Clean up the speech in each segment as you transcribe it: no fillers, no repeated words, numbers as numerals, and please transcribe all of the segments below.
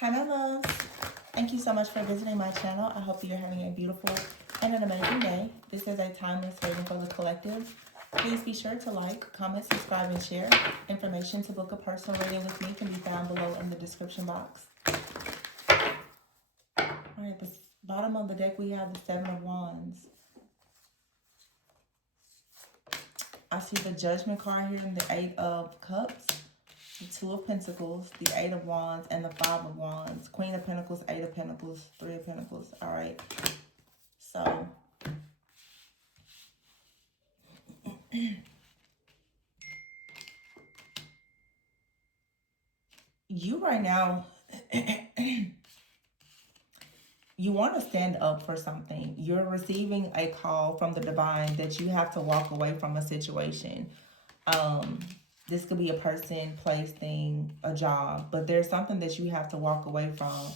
Hi, my loves. Thank you so much for visiting my channel. I hope that you're having a beautiful and an amazing day. This is a timeless reading for the collective. Please be sure to like, comment, subscribe, and share. Information to book a personal reading with me can be found below in the description box. All right, the bottom of the deck, we have the Seven of Wands. I see the Judgment card here and the Eight of Cups, the Two of Pentacles, the Eight of Wands, and the Five of Wands. Queen of Pentacles, Eight of Pentacles, Three of Pentacles. All right. So, you right now, you want to stand up for something. You're receiving a call from the divine that you have to walk away from a situation. This could be a person, place, thing, a job, but there's something that you have to walk away from.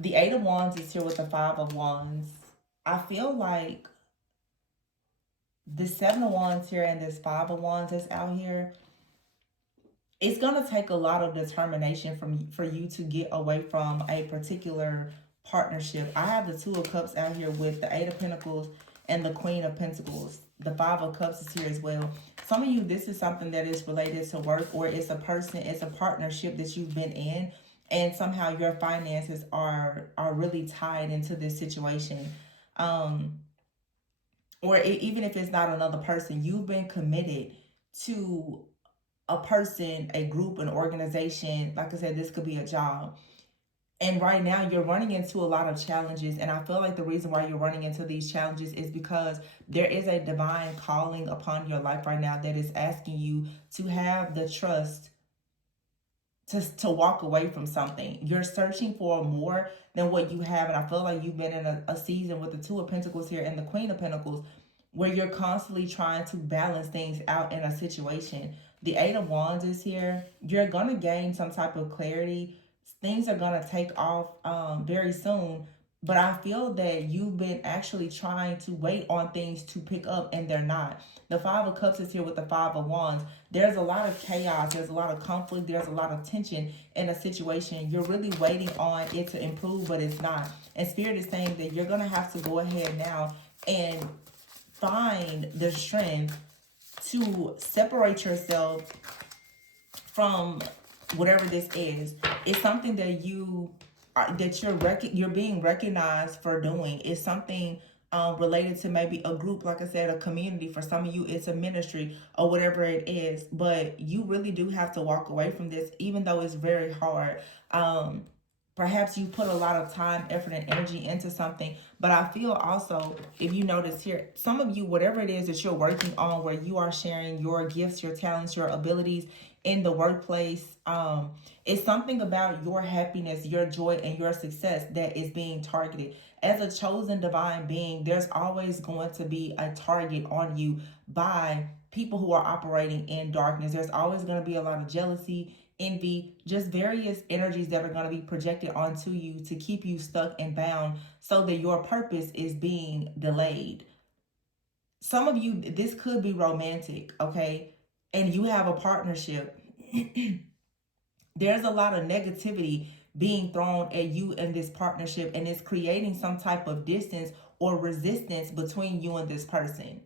The Eight of Wands is here with the Five of Wands. I feel like this Seven of Wands here and this Five of Wands that's out here, it's going to take a lot of determination for you to get away from a particular partnership. I have the Two of Cups out here with the Eight of Pentacles and the Queen of Pentacles. The Five of Cups is here as well. Some of you, this is something that is related to work, or it's a person, it's a partnership that you've been in, and somehow your finances are really tied into this situation. Or even if it's not another person, you've been committed to a person, a group, an organization. Like I said, this could be a job. And right now you're running into a lot of challenges. And I feel like the reason why you're running into these challenges is because there is a divine calling upon your life right now that is asking you to have the trust to walk away from something. You're searching for more than what you have. And I feel like you've been in a season with the Two of Pentacles here and the Queen of Pentacles where you're constantly trying to balance things out in a situation. The Eight of Wands is here. You're going to gain some type of clarity. Things are going to take off very soon. But I feel that you've been actually trying to wait on things to pick up, and they're not. The Five of Cups is here with the Five of Wands. There's a lot of chaos. There's a lot of conflict. There's a lot of tension in a situation. You're really waiting on it to improve, but it's not. And Spirit is saying that you're going to have to go ahead now and find the strength to separate yourself from whatever this is. It's something that you're being recognized for doing. It's something related to maybe a group, like I said, a community. For some of you, it's a ministry or whatever it is. But you really do have to walk away from this, even though it's very hard. Perhaps you put a lot of time, effort, and energy into something. But I feel also, if you notice here, some of you, whatever it is that you're working on, where you are sharing your gifts, your talents, your abilities in the workplace, it's something about your happiness, your joy, and your success that is being targeted. As a chosen divine being, there's always going to be a target on you by people who are operating in darkness. There's always going to be a lot of jealousy, envy, just various energies that are going to be projected onto you to keep you stuck and bound so that your purpose is being delayed. Some of you, this could be romantic, okay? And you have a partnership. There's a lot of negativity being thrown at you in this partnership, and it's creating some type of distance or resistance between you and this person.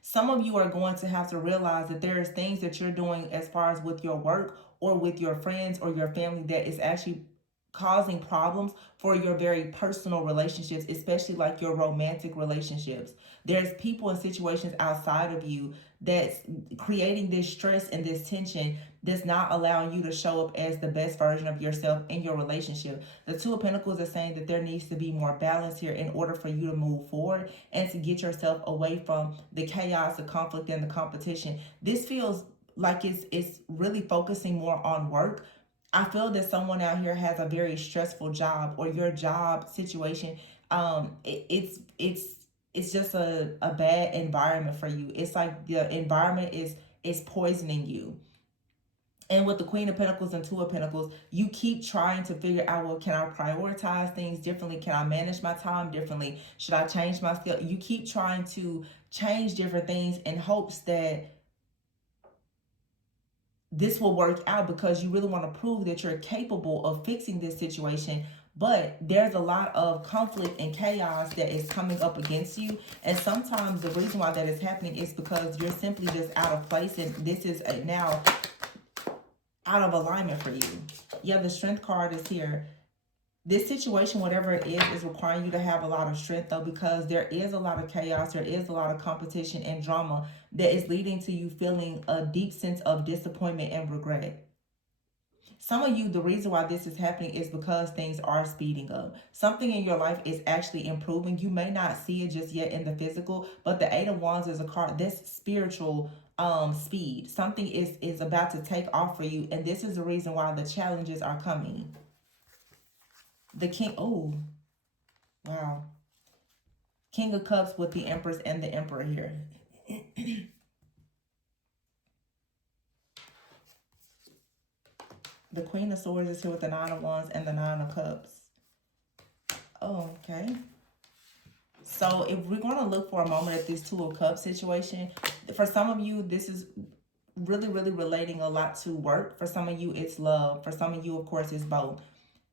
Some of you are going to have to realize that there's things that you're doing as far as with your work or with your friends or your family that is actually causing problems for your very personal relationships, especially like your romantic relationships. There's people and situations outside of you that's creating this stress and this tension that's not allowing you to show up as the best version of yourself in your relationship. The Two of Pentacles are saying that there needs to be more balance here in order for you to move forward and to get yourself away from the chaos, the conflict, and the competition. This feels like it's really focusing more on work. I feel that someone out here has a very stressful job, or your job situation. It's just a bad environment for you. It's like the environment is poisoning you. And with the Queen of Pentacles and Two of Pentacles, you keep trying to figure out, well, can I prioritize things differently? Can I manage my time differently? Should I change my skill? You keep trying to change different things in hopes that this will work out because you really want to prove that you're capable of fixing this situation. But there's a lot of conflict and chaos that is coming up against you. And sometimes the reason why that is happening is because you're simply just out of place. And this is now out of alignment for you. Yeah, the strength card is here. This situation, whatever it is requiring you to have a lot of strength, though, because there is a lot of chaos, there is a lot of competition and drama that is leading to you feeling a deep sense of disappointment and regret. Some of you, the reason why this is happening is because things are speeding up. Something in your life is actually improving. You may not see it just yet in the physical, but the Eight of Wands is a card that's spiritual speed. Something is about to take off for you, and this is the reason why the challenges are coming. The King, oh, wow. King of Cups with the Empress and the Emperor here. The Queen of Swords is here with the Nine of Wands and the Nine of Cups. Oh, okay. So if we're going to look for a moment at this Two of Cups situation, for some of you, this is really, really relating a lot to work. For some of you, it's love. For some of you, of course, it's both.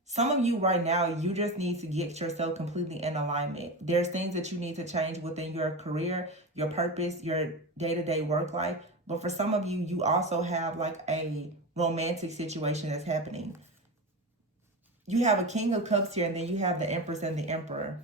Some of you right now, you just need to get yourself completely in alignment. There's things that you need to change within your career, your purpose, your day-to-day work life. But for some of you, you also have like a romantic situation that's happening. You have a King of Cups here, and then you have the Empress and the Emperor.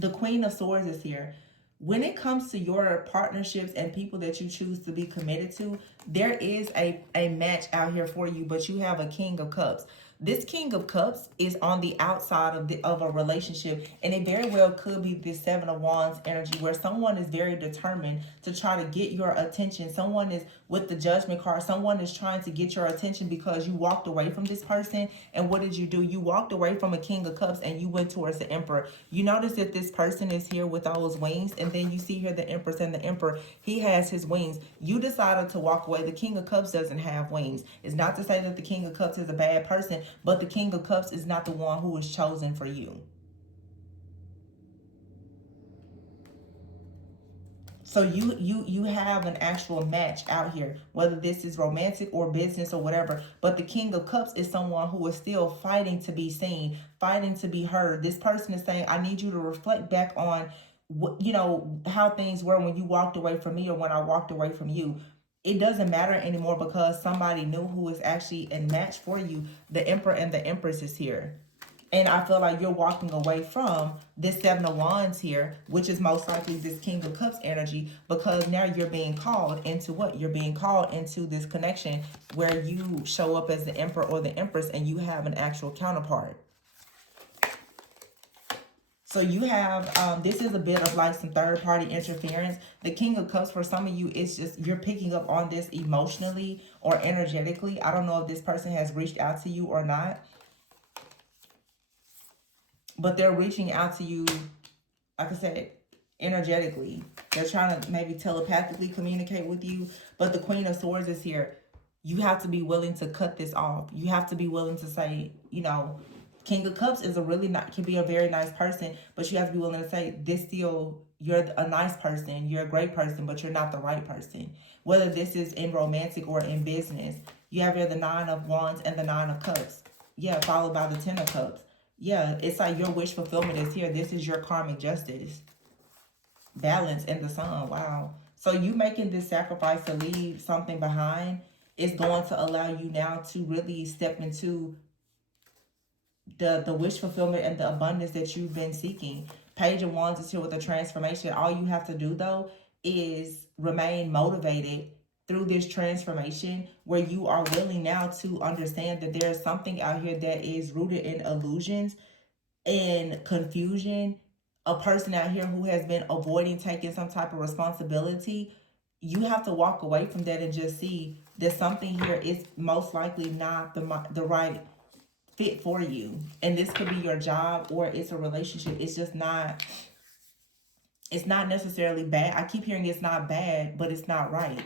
The Queen of Swords is here. When it comes to your partnerships and people that you choose to be committed to, there is a match out here for you, but you have a King of Cups. This King of Cups is on the outside of a relationship, and it very well could be this Seven of Wands energy where someone is very determined to try to get your attention. Someone is with the Judgment card. Someone is trying to get your attention because you walked away from this person. And what did you do? You walked away from a King of Cups and you went towards the Emperor. You notice that this person is here with all his wings, and then you see here the Empress and the Emperor. He has his wings. You decided to walk away. The King of Cups doesn't have wings. It's not to say that the King of Cups is a bad person, but the King of Cups is not the one who is chosen for you. So you have an actual match out here, whether this is romantic or business or whatever. But the King of Cups is someone who is still fighting to be seen, fighting to be heard. This person is saying, I need you to reflect back on what, you know, how things were when you walked away from me or when I walked away from you. It doesn't matter anymore because somebody new who is actually a match for you. The Emperor and the Empress is here. And I feel like you're walking away from this Seven of Wands here, which is most likely this King of Cups energy, because now you're being called into what? You're being called into this connection where you show up as the Emperor or the Empress and you have an actual counterpart. So you have, this is a bit of like some third party interference. The King of Cups for some of you, it's just you're picking up on this emotionally or energetically. I don't know if this person has reached out to you or not, but they're reaching out to you, like I said, energetically. They're trying to maybe telepathically communicate with you. But the Queen of Swords is here. You have to be willing to cut this off. You have to be willing to say, you know, King of Cups is a really not, can be a very nice person, but you have to be willing to say, this still, you're a nice person, you're a great person, but you're not the right person. Whether this is in romantic or in business. You have here the Nine of Wands and the Nine of Cups. Yeah, followed by the Ten of Cups. Yeah, it's like your wish fulfillment is here. This is your karmic justice. Balance in the sun. Wow. So you making this sacrifice to leave something behind is going to allow you now to really step into the wish fulfillment and the abundance that you've been seeking. Page of Wands is here with a transformation. All you have to do, though, is remain motivated through this transformation where you are willing now to understand that there's something out here that is rooted in illusions and confusion. A person out here who has been avoiding taking some type of responsibility. You have to walk away from that and just see that something here is most likely not the right fit for you. And this could be your job or it's a relationship. It's just not, it's not necessarily bad. I keep hearing it's not bad, but it's not right.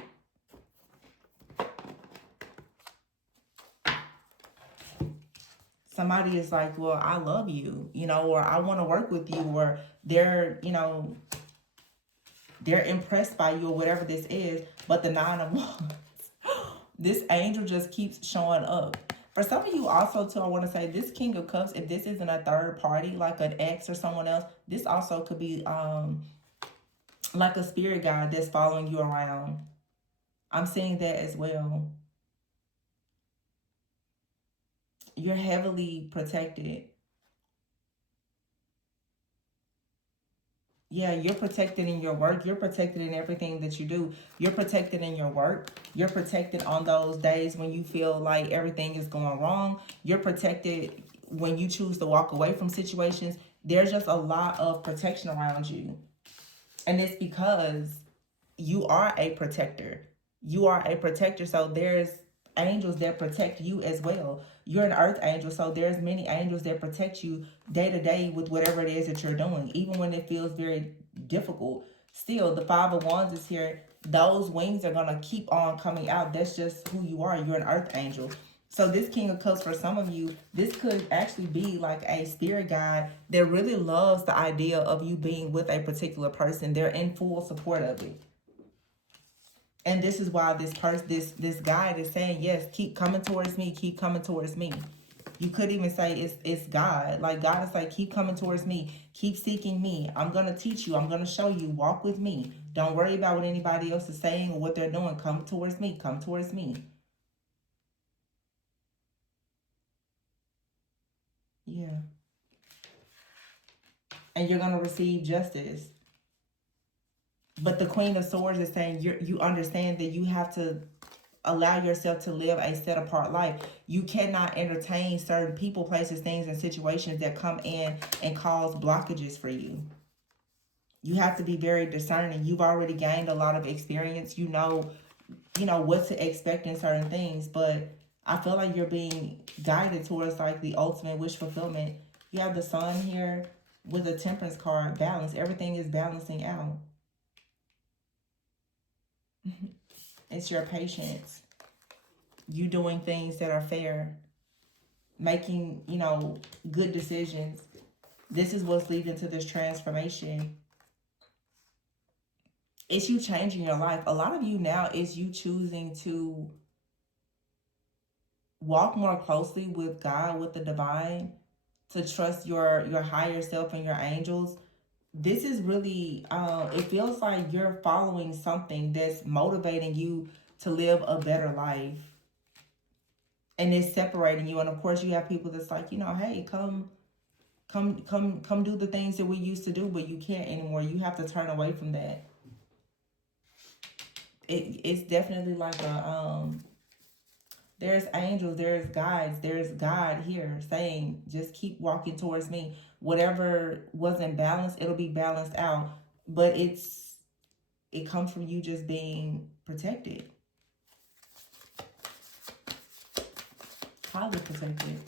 Somebody is like, well, I love you, you know, or I want to work with you, or they're, you know, they're impressed by you or whatever this is. But the Nine of Wands, This angel just keeps showing up. For some of you also too, I want to say this King of Cups, if this isn't a third party, like an ex or someone else, this also could be like a spirit guide that's following you around. I'm seeing that as well. You're heavily protected. Yeah, you're protected in your work. You're protected in everything that you do. You're protected in your work. You're protected on those days when you feel like everything is going wrong. You're protected when you choose to walk away from situations. There's just a lot of protection around you. And it's because you are a protector. You are a protector. So there's angels that protect you as well. You're an earth angel, so there's many angels that protect you day to day with whatever it is that you're doing, even when it feels very difficult. Still, the Five of Wands is here. Those wings are gonna keep on coming out. That's just who you are. You're an earth angel. So this King of Cups, for some of you, this could actually be like a spirit guide that really loves the idea of you being with a particular person. They're in full support of it. And this is why this guide is saying, yes, keep coming towards me, keep coming towards me. You could even say it's God. Like God is like, keep coming towards me, keep seeking me. I'm gonna teach you, I'm gonna show you, walk with me. Don't worry about what anybody else is saying or what they're doing. Come towards me, come towards me. Yeah. And you're gonna receive justice. But the Queen of Swords is saying you understand that you have to allow yourself to live a set apart life. You cannot entertain certain people, places, things, and situations that come in and cause blockages for you. You have to be very discerning. You've already gained a lot of experience. You know what to expect in certain things, but I feel like you're being guided towards like the ultimate wish fulfillment. You have the Sun here with a Temperance card, balance. Everything is balancing out. It's your patience. You doing things that are fair, making, good decisions. This is what's leading to this transformation. It's you changing your life. A lot of you now is you choosing to walk more closely with God, with the divine, to trust your higher self and your angels. This is really, it feels like you're following something that's motivating you to live a better life. And it's separating you. And of course you have people that's like, hey, come do the things that we used to do, but you can't anymore. You have to turn away from that. It's definitely like there's angels, there's guides, there's God here saying, just keep walking towards me. Whatever wasn't balanced, it'll be balanced out. But it comes from you just being protected. Highly protected.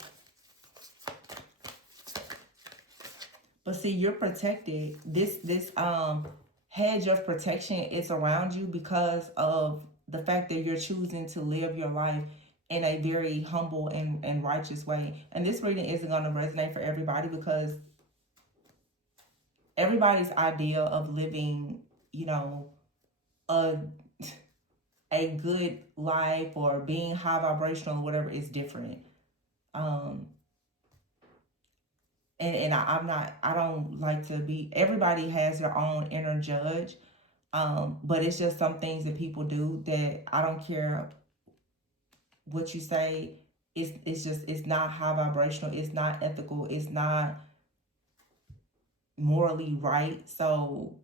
But see, you're protected. This hedge of protection is around you because of the fact that you're choosing to live your life in a very humble and righteous way. And this reading isn't going to resonate for everybody because everybody's idea of living, a a good life or being high vibrational or whatever is different. And I don't like to be, everybody has their own inner judge. But it's just some things that people do that I don't care what you say. It's not high vibrational. It's not ethical. It's not morally right. So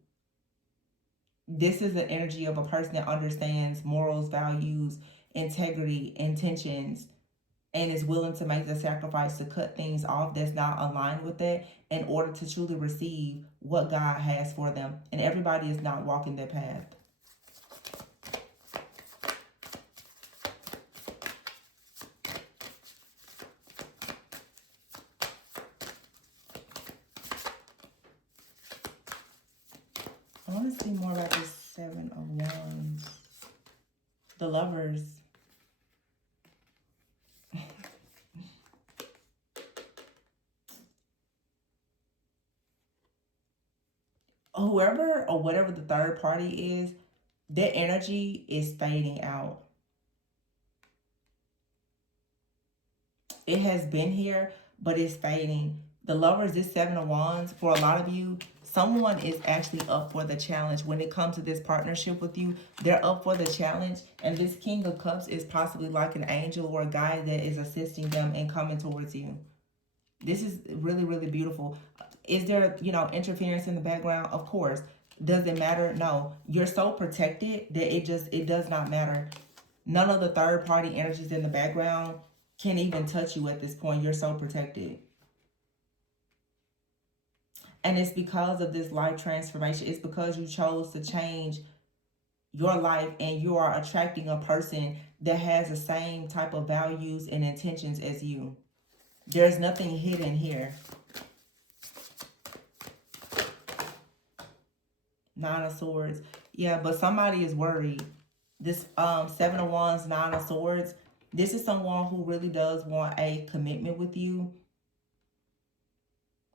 this is the energy of a person that understands morals, values, integrity, intentions, and is willing to make the sacrifice to cut things off that's not aligned with that in order to truly receive what God has for them. And everybody is not walking that path. I want to see more about this Seven of Wands. The Lovers. Whoever or whatever the third party is, their energy is fading out. It has been here, but it's fading. The Lovers, this Seven of Wands, for a lot of you, someone is actually up for the challenge. When it comes to this partnership with you, they're up for the challenge. And this King of Cups is possibly like an angel or a guide that is assisting them and coming towards you. This is really, really beautiful. Is there, interference in the background? Of course. Does it matter? No. You're so protected that it does not matter. None of the third party energies in the background can even touch you at this point. You're so protected. And it's because of this life transformation. It's because you chose to change your life and you are attracting a person that has the same type of values and intentions as you. There's nothing hidden here. Nine of Swords. Yeah, but somebody is worried. This Seven of Wands, Nine of Swords. This is someone who really does want a commitment with you.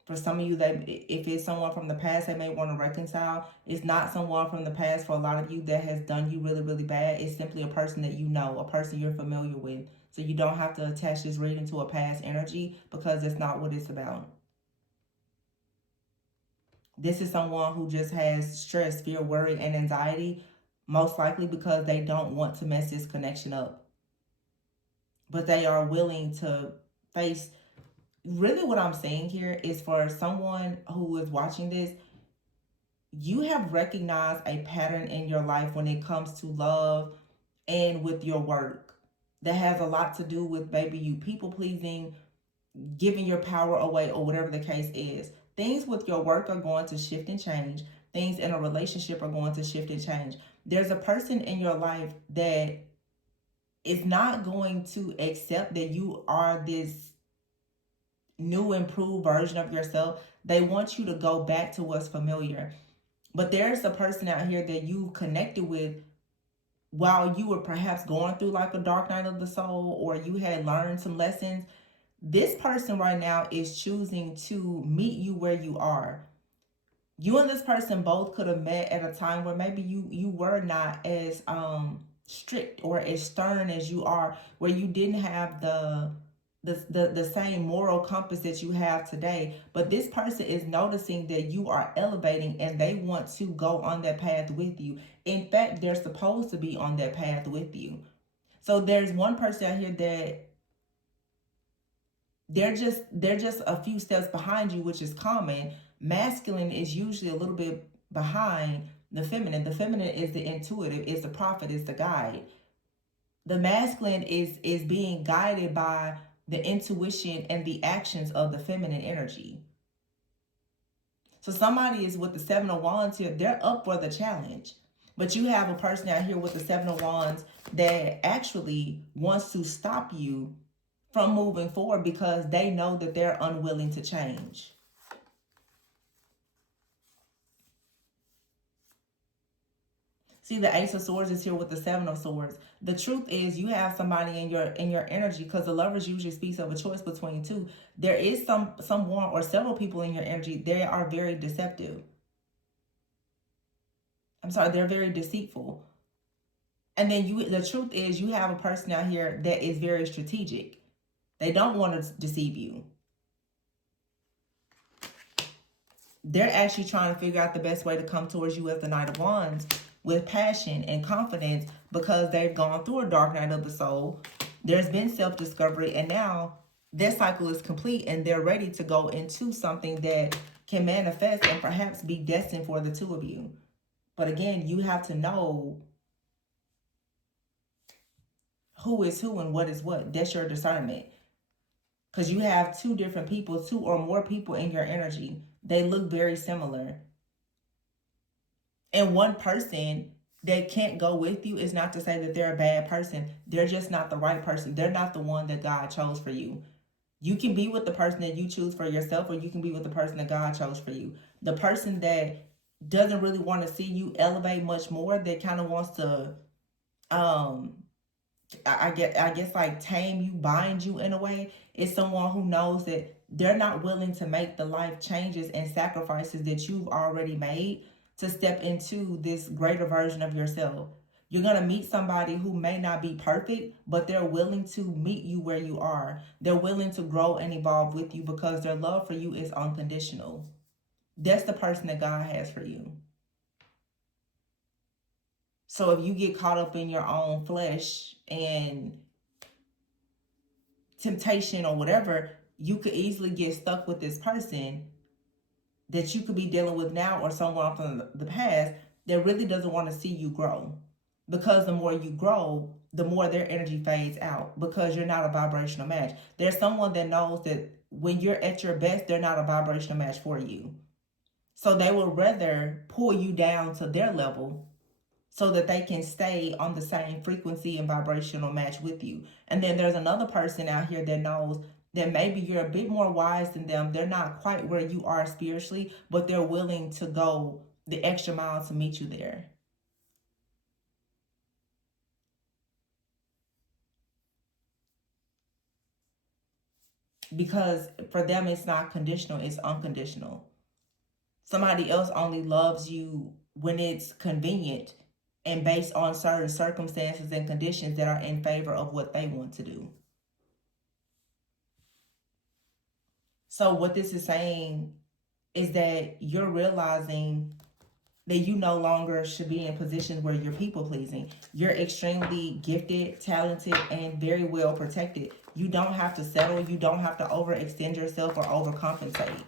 For some of you, if it's someone from the past, they may want to reconcile. It's not someone from the past for a lot of you that has done you really, really bad. It's simply a person that you know, a person you're familiar with. So you don't have to attach this reading to a past energy because it's not what it's about. This is someone who just has stress, fear, worry, and anxiety, most likely because they don't want to mess this connection up. But they are willing to face. Really what I'm saying here is for someone who is watching this, you have recognized a pattern in your life when it comes to love and with your work that has a lot to do with maybe you people pleasing, giving your power away, or whatever the case is. Things with your work are going to shift and change. Things in a relationship are going to shift and change. There's a person in your life that is not going to accept that you are this new improved version of yourself. They want you to go back to what's familiar. But there's a person out here that you connected with while you were perhaps going through like a dark night of the soul, or you had learned some lessons. This person right now is choosing to meet you where you are. You and this person both could have met at a time where maybe you were not as strict or as stern as you are, where you didn't have the same moral compass that you have today. But this person is noticing that you are elevating and they want to go on that path with you. In fact, they're supposed to be on that path with you. So there's one person out here that they're just a few steps behind you, which is common. Masculine is usually a little bit behind the feminine. The feminine is the intuitive, is the prophet, is the guide. The masculine is being guided by the intuition and the actions of the feminine energy. So somebody is with the Seven of Wands here. They're up for the challenge. But you have a person out here with the Seven of Wands that actually wants to stop you from moving forward because they know that they're unwilling to change. See, the Ace of Swords is here with the Seven of Swords. The truth is, you have somebody in your energy, because the Lovers usually speaks of a choice between two. There is someone or several people in your energy. They are very deceptive. I'm sorry, they're very deceitful. And then the truth is, you have a person out here that is very strategic. They don't want to deceive you. They're actually trying to figure out the best way to come towards you as the Knight of Wands with passion and confidence, because they've gone through a dark night of the soul. There's been self-discovery, and now their cycle is complete and they're ready to go into something that can manifest and perhaps be destined for the two of you. But again, you have to know who is who and what is what. That's your discernment. Because you have two different people, two or more people in your energy. They look very similar. And one person that can't go with you is not to say that they're a bad person. They're just not the right person. They're not the one that God chose for you. You can be with the person that you choose for yourself, or you can be with the person that God chose for you. The person that doesn't really want to see you elevate much more, that kind of wants to I guess like tame you, bind you in a way, is someone who knows that they're not willing to make the life changes and sacrifices that you've already made to step into this greater version of yourself. You're going to meet somebody who may not be perfect, but they're willing to meet you where you are. They're willing to grow and evolve with you because their love for you is unconditional. That's the person that God has for you. So if you get caught up in your own flesh and temptation or whatever, you could easily get stuck with this person that you could be dealing with now or someone from the past that really doesn't want to see you grow. Because the more you grow, the more their energy fades out because you're not a vibrational match. There's someone that knows that when you're at your best, they're not a vibrational match for you. So they will rather pull you down to their level so that they can stay on the same frequency and vibrational match with you. And then there's another person out here that knows that maybe you're a bit more wise than them. They're not quite where you are spiritually, but they're willing to go the extra mile to meet you there. Because for them, it's not conditional, it's unconditional. Somebody else only loves you when it's convenient and based on certain circumstances and conditions that are in favor of what they want to do. So what this is saying is that you're realizing that you no longer should be in positions where you're people pleasing. You're extremely gifted, talented, and very well protected. You don't have to settle. You don't have to overextend yourself or overcompensate.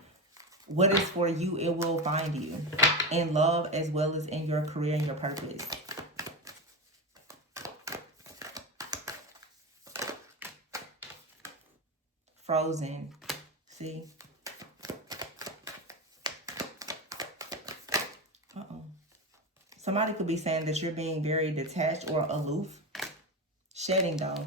What is for you, it will find you in love as well as in your career and your purpose. Frozen. See? Uh-oh. Somebody could be saying that you're being very detached or aloof. Shedding, though.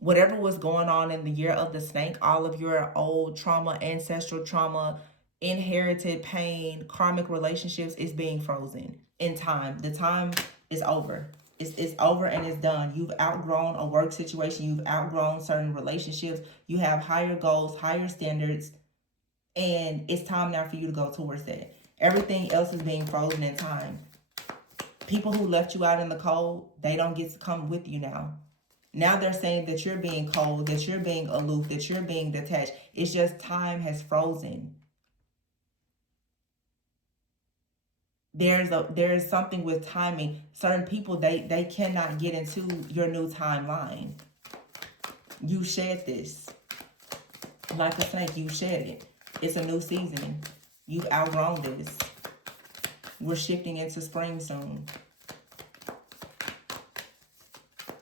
Whatever was going on in the year of the snake, all of your old trauma, ancestral trauma, inherited pain, karmic relationships is being frozen in time. The time is over. It's over and it's done. You've outgrown a work situation. You've outgrown certain relationships. You have higher goals, higher standards, and it's time now for you to go towards that. Everything else is being frozen in time. People who left you out in the cold, they don't get to come with you now. Now they're saying that you're being cold, that you're being aloof, that you're being detached. It's just time has frozen. There's something with timing. Certain people, they cannot get into your new timeline. You shed this. Like a snake, you shed it. It's a new season. You've outgrown this. We're shifting into spring soon.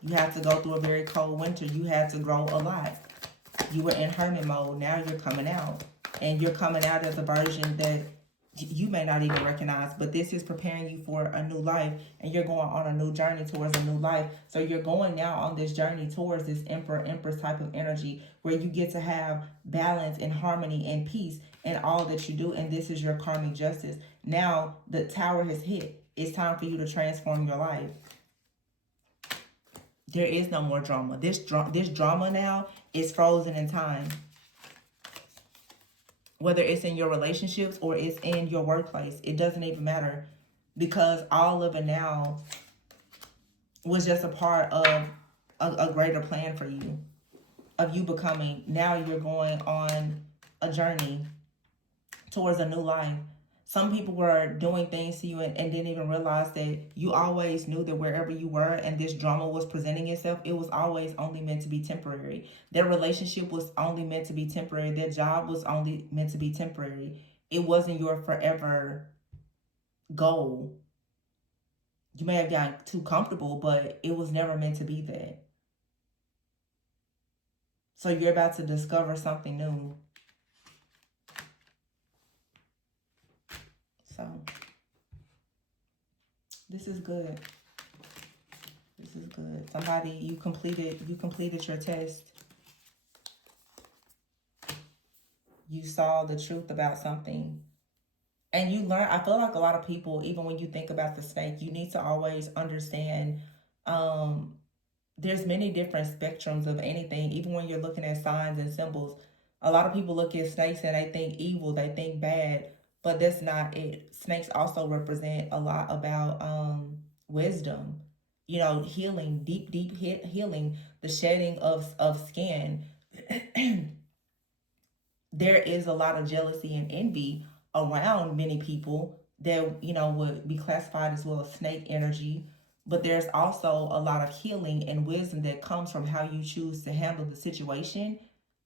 You have to go through a very cold winter. You had to grow a lot. You were in hermit mode. Now you're coming out. And you're coming out as a version that you may not even recognize. But this is preparing you for a new life. And you're going on a new journey towards a new life. So you're going now on this journey towards this emperor, empress type of energy where you get to have balance and harmony and peace in all that you do. And this is your karmic justice. Now the tower has hit. It's time for you to transform your life. There is no more drama. This drama now is frozen in time. Whether it's in your relationships or it's in your workplace, it doesn't even matter. Because all of it now was just a part of a greater plan for you. Of you becoming, now you're going on a journey towards a new life. Some people were doing things to you and didn't even realize that you always knew that wherever you were and this drama was presenting itself, it was always only meant to be temporary. Their relationship was only meant to be temporary. Their job was only meant to be temporary. It wasn't your forever goal. You may have gotten too comfortable, but it was never meant to be that. So you're about to discover something new. So this is good. This is good. Somebody, you completed your test. You saw the truth about something. And you learn. I feel like a lot of people, even when you think about the snake, you need to always understand there's many different spectrums of anything. Even when you're looking at signs and symbols, a lot of people look at snakes and they think evil, they think bad, but that's not it. Snakes also represent a lot about wisdom. you know, healing, deep healing, the shedding of skin. There is a lot of jealousy and envy around many people that, you know, would be classified as well as snake energy. But there's also a lot of healing and wisdom that comes from how you choose to handle the situation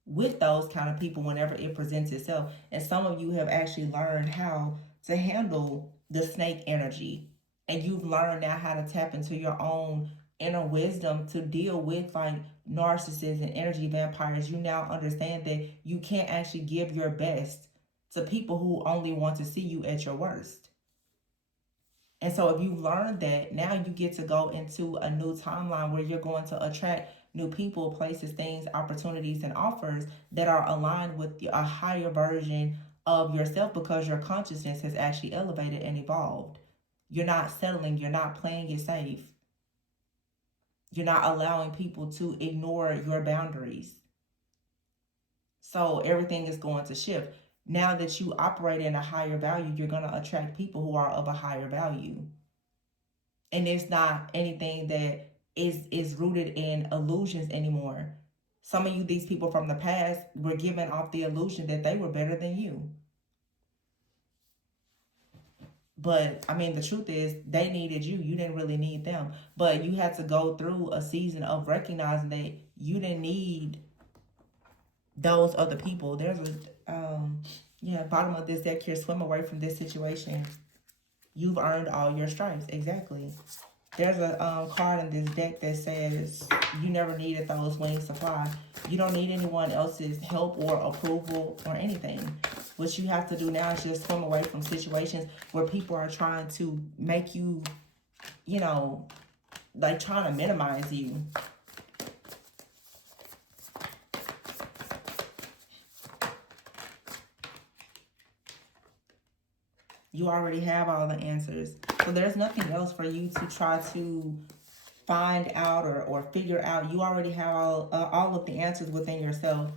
with those kind of people whenever it presents itself. And some of you have actually learned how to handle the snake energy, and you've learned now how to tap into your own inner wisdom to deal with like narcissists and energy vampires. You now understand that you can't actually give your best to people who only want to see you at your worst. And so if you learn that, now you get to go into a new timeline where you're going to attract new people, places, things, opportunities, and offers that are aligned with a higher version of yourself, because your consciousness has actually elevated and evolved. You're not settling, you're not playing it safe. You're not allowing people to ignore your boundaries. So everything is going to shift. Now that you operate in a higher value, you're going to attract people who are of a higher value. And it's not anything that is rooted in illusions anymore. Some of you, these people from the past, were given off the illusion that they were better than you. But I mean, the truth is, they needed you. You didn't really need them. But you had to go through a season of recognizing that you didn't need those other people. There's a bottom of this deck here. Swim away from this situation. You've earned all your stripes. Exactly. There's a card in this deck that says you never needed those wings to fly. You don't need anyone else's help or approval or anything. What you have to do now is just swim away from situations where people are trying to make you, you know, like trying to minimize you. You already have all the answers. So there's nothing else for you to try to find out or figure out. You already have all of the answers within yourself.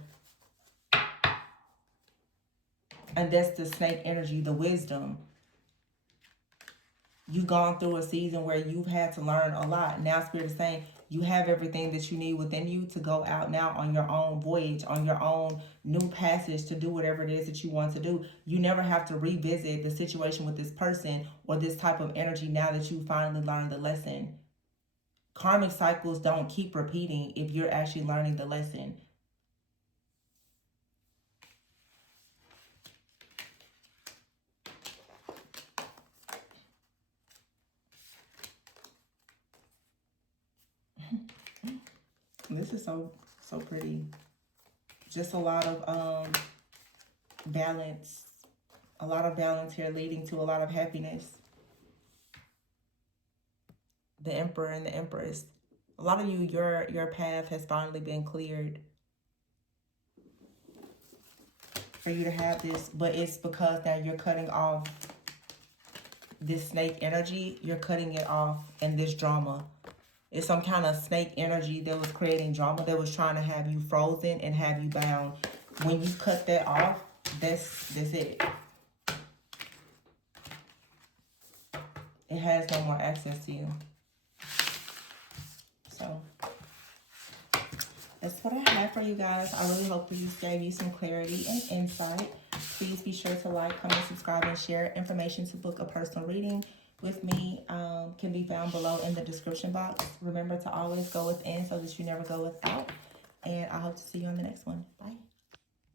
And that's the snake energy, the wisdom. You've gone through a season where you've had to learn a lot. Now Spirit is saying you have everything that you need within you to go out now on your own voyage, on your own new passage to do whatever it is that you want to do. You never have to revisit the situation with this person or this type of energy now that you finally learned the lesson. Karmic cycles don't keep repeating if you're actually learning the lesson. This is so pretty. Just a lot of balance. A lot of balance here, leading to a lot of happiness. The Emperor and the Empress. A lot of you, your path has finally been cleared for you to have this, but it's because now you're cutting off this snake energy. You're cutting it off in this drama. It's some kind of snake energy that was creating drama, that was trying to have you frozen and have you bound. When you cut that off, that's it. It has no more access to you. So that's what I have for you guys. I really hope this gave you some clarity and insight. Please be sure to like, comment, subscribe, and share. Information to book a personal reading with me can be found below in the description box. Remember to always go within so that you never go without. And I hope to see you on the next one. Bye.